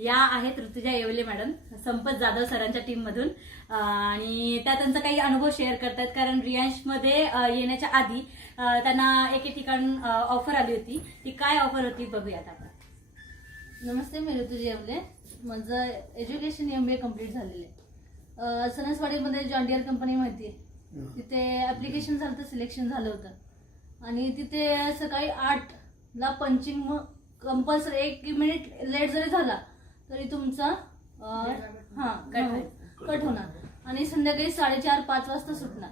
या आहेत ऋतुजा येवले मॅडम, संपत जाधव सरांच्या टीम मधून, आणि त्या त्यांचा काही अनुभव शेअर करतात. कारण रियांशमध्ये येण्याच्या आधी त्यांना एके ठिकाण ऑफर आली होती. ती काय ऑफर होती बघूयात आपण. नमस्ते, मी ऋतुजा येवले. माझं एज्युकेशन MBA कम्प्लीट झालेलं आहे. सणसवाडीमध्ये जॉन डियर कंपनी माहिती आहे, तिथे ऍप्लिकेशन झालं तर सिलेक्शन झालं होतं. आणि तिथे सकाळी 8ला पंचिंग, मग कंपल्सरी 1 मिनिट लेट जरी झाला तरी तुमचा कट होणार. आणि संध्याकाळी 4:30-5 वाजता सुटणार.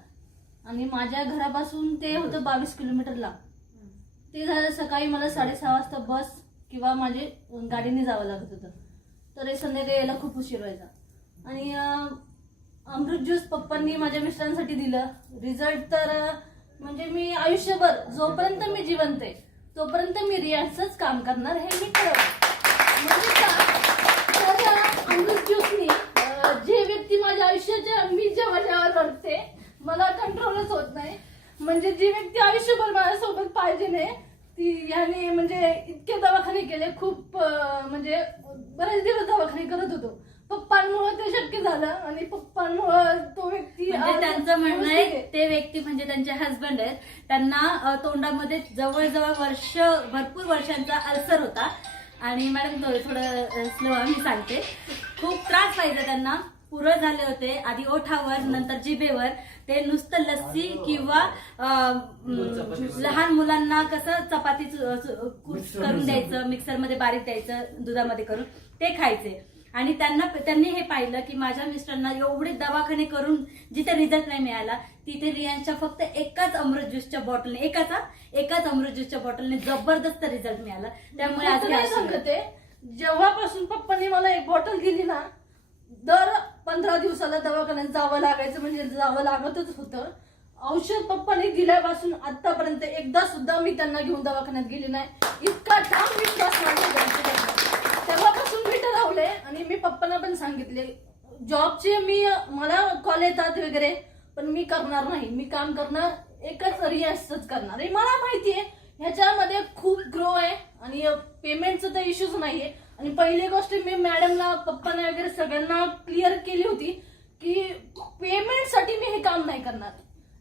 आणि माझ्या घरापासून ते होतं 22 किलोमीटर लांब. ते झालं सकाळी मला 6:30 वाजता बस किंवा माझे गाडीने जावं लागत होतं. तर संध्याकाळी यायला खूप उशीर व्हायचा. आणि अमृत ज्यूस पप्पांनी माझ्या मिस्टरांसाठी दिलं. रिझल्ट तर म्हणजे मी आयुष्यभर जोपर्यंत मी जिवंत आहे तोपर्यंत मी रियांशच काम करणार हे मी ठरवलं. म्हणजे तर अमृत ज्यूसनी जे व्यक्ती माझ्या आयुष्याच्या मी जेव्हा रडते मला कंट्रोलच होत नाही. म्हणजे जी व्यक्ती आयुष्यभर माझ्यासोबत पाहिजे नाही ती याने म्हणजे इतके दवाखाने केले, खूप म्हणजे बरेच दिवस दवाखाने करत होतो. पप्पांमुळे ते शक्य झालं आणि पप्पांमुळे तो व्यक्ती म्हणजे त्यांचं म्हणणं आहे ते व्यक्ती म्हणजे त्यांचे हस्बंड आहेत. त्यांना तोंडामध्ये जवळजवळ भरपूर वर्षांचा अल्सर होता. आणि मॅडम थोडं स्लो मी सांगते, खूप त्रास व्हायचा त्यांना. पुरळ झाले होते आधी ओठावर, नंतर जिभेवर. ते नुसतं लस्सी किंवा लहान मुलांना कसं चपाती करून द्यायचं, मिक्सरमध्ये बारीक द्यायचं, दुधामध्ये करून ते खायचे. आणि त्यांनी हे पाहिलं की माझ्या मिस्टरांना एवढे दवाखाने करून जिथे रिझल्ट नाही मिळाला तिथे रियांशच्या फक्त एकाच अमृत ज्यूसच्या बॉटलने जबरदस्त रिझल्ट मिळाला. त्यामुळे आज सांगते, जेव्हापासून पप्पांनी मला एक बॉटल दिली ना, दर 15 दिवसाला दवाखान्यात जावं लागायचं, म्हणजे जावं लागतच होतं. औषध पप्पांनी दिल्यापासून आतापर्यंत एकदा सुद्धा मी त्यांना घेऊन दवाखान्यात गेली नाही. इतका ठाम विश्वास माझ्या. तेव्हापासून मी ठरवले आणि मी पप्पांना पण सांगितले, जॉबचे मला कॉल येतात वगैरे, पण मी करणार नाही. मी काम करणार एकच रियांशच करणार. मला माहितीये ह्याच्यामध्ये खूप ग्रो आहे आणि पेमेंटचं तर इश्यूज नाहीये. आणि पहिली गोष्ट मी मॅडमला, पप्पांना वगैरे सगळ्यांना क्लिअर केली होती की पेमेंटसाठी मी हे काम नाही करणार.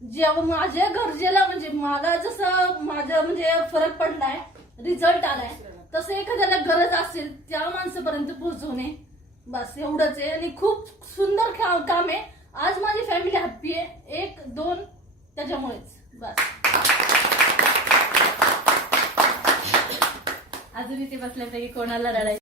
जेव्हा माझ्या गरजेला म्हणजे मला जसं माझं म्हणजे फरक पडलाय, रिझल्ट आलाय, तसं एखाद्याला गरज असेल त्या माणसापर्यंत पोहोचवणे, बस एवढंच आहे. आणि खूप सुंदर काम आहे. आज माझी फॅमिली हॅप्पी आहे, 1-2 त्याच्यामुळेच बस. अजून इथे बसल्यापैकी कोणाला रडायचं